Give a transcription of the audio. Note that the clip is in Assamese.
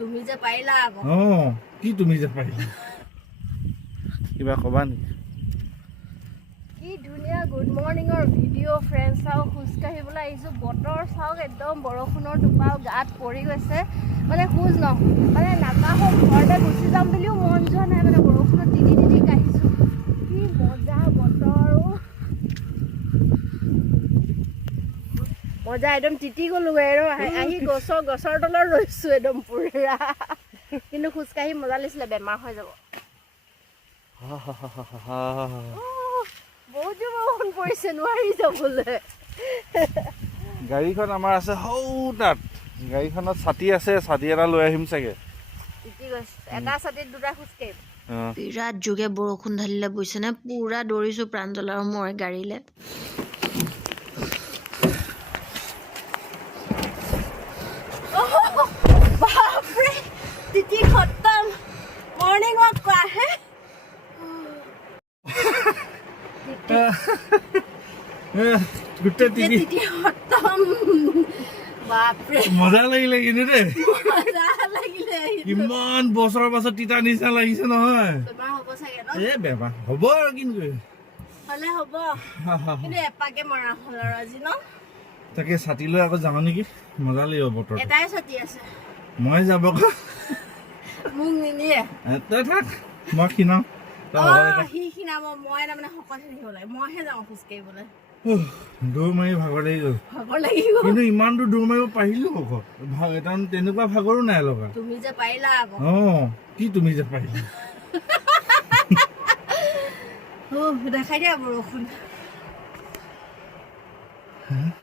তুমি যে পাৰিলা আকৌ কি তুমি যে পাৰিলা কিবা কবা নেকি কি ধুনীয়া গুড মৰ্ণিঙৰ ভিডিঅ' ফ্ৰেণ্ড চাওক খোজকাঢ়িবলৈ আহিছোঁ বতৰ চাওক একদম বৰষুণৰ টোপাও গাত পৰি গৈছে মানে খোজ ন মানে নাকাহক ঘৰতে গুচি যাম বুলিও মন যোৱা নাই মানে বৰষুণত তিতি তিতি কাঢ়িছোঁ কি মজা বতৰ মজা একদম তিতি গ'লোগৈ আৰু আহি গছৰ তলত ৰৈছোঁ একদম পুৰা কিন্তু খোজকাঢ়ি মজা লাগিছিলে বেমাৰ হৈ যাব বহুত জোৰ বৰষুণ পৰিছে নোৱাৰি যাবলৈ গাড়ীখন আমাৰ আছে হৌ তাত গাড়ীখনত ছাতি আছে ছাতি এটা লৈ আহিম চাগে এটা ছাতিত দুটা খোজকাঢ়িম বিৰাট যোগে বৰষুণ ঢালিলে বুজিছেনে পুৰা দৌৰিছোঁ প্ৰাঞ্জল আৰু মই গাড়ীলে বাপৰে তিতি খতম মৰ্ণিং ৱাক কৰা হে গোটেই তিতি তিতি খতম বাপৰে মজা লাগিলে কিন্তু দেই মজা লাগিলে কিমান বছৰৰ পাছত তিতা নিচিনা লাগিছে নহয় বেমাৰ হ'ব চাগে ন বেমাৰ হ'ব আৰু কিন্তু হ'লে হ'ব কিন্তু এপাকে মৰা হ'ল আৰু আজি ন তাকে ছাতি লৈ আকৌ যাওঁ নেকি মজা লাগিব বতৰ এটাই ছাতি আছে মই যাব মোক নিনিয়ে তই থাক মই খিনাম সি খিনাব মই তাৰমানে শকত হৈ থাকিব লাগে মইহে যাওঁ খোজকাঢ়িবলৈ দৌৰ মাৰি ভাগৰ লাগি গ'ল ভাগৰ লাগিব কিন্তু ইমান দূৰ দৌৰ মাৰিব পাৰিলো আকৌ তেনেকুৱা ভাগৰো নাই লগা তুমি যে পাৰিলা আকৌ কি তুমি যে পাৰিলা দেখাই দিয়া বৰষুণ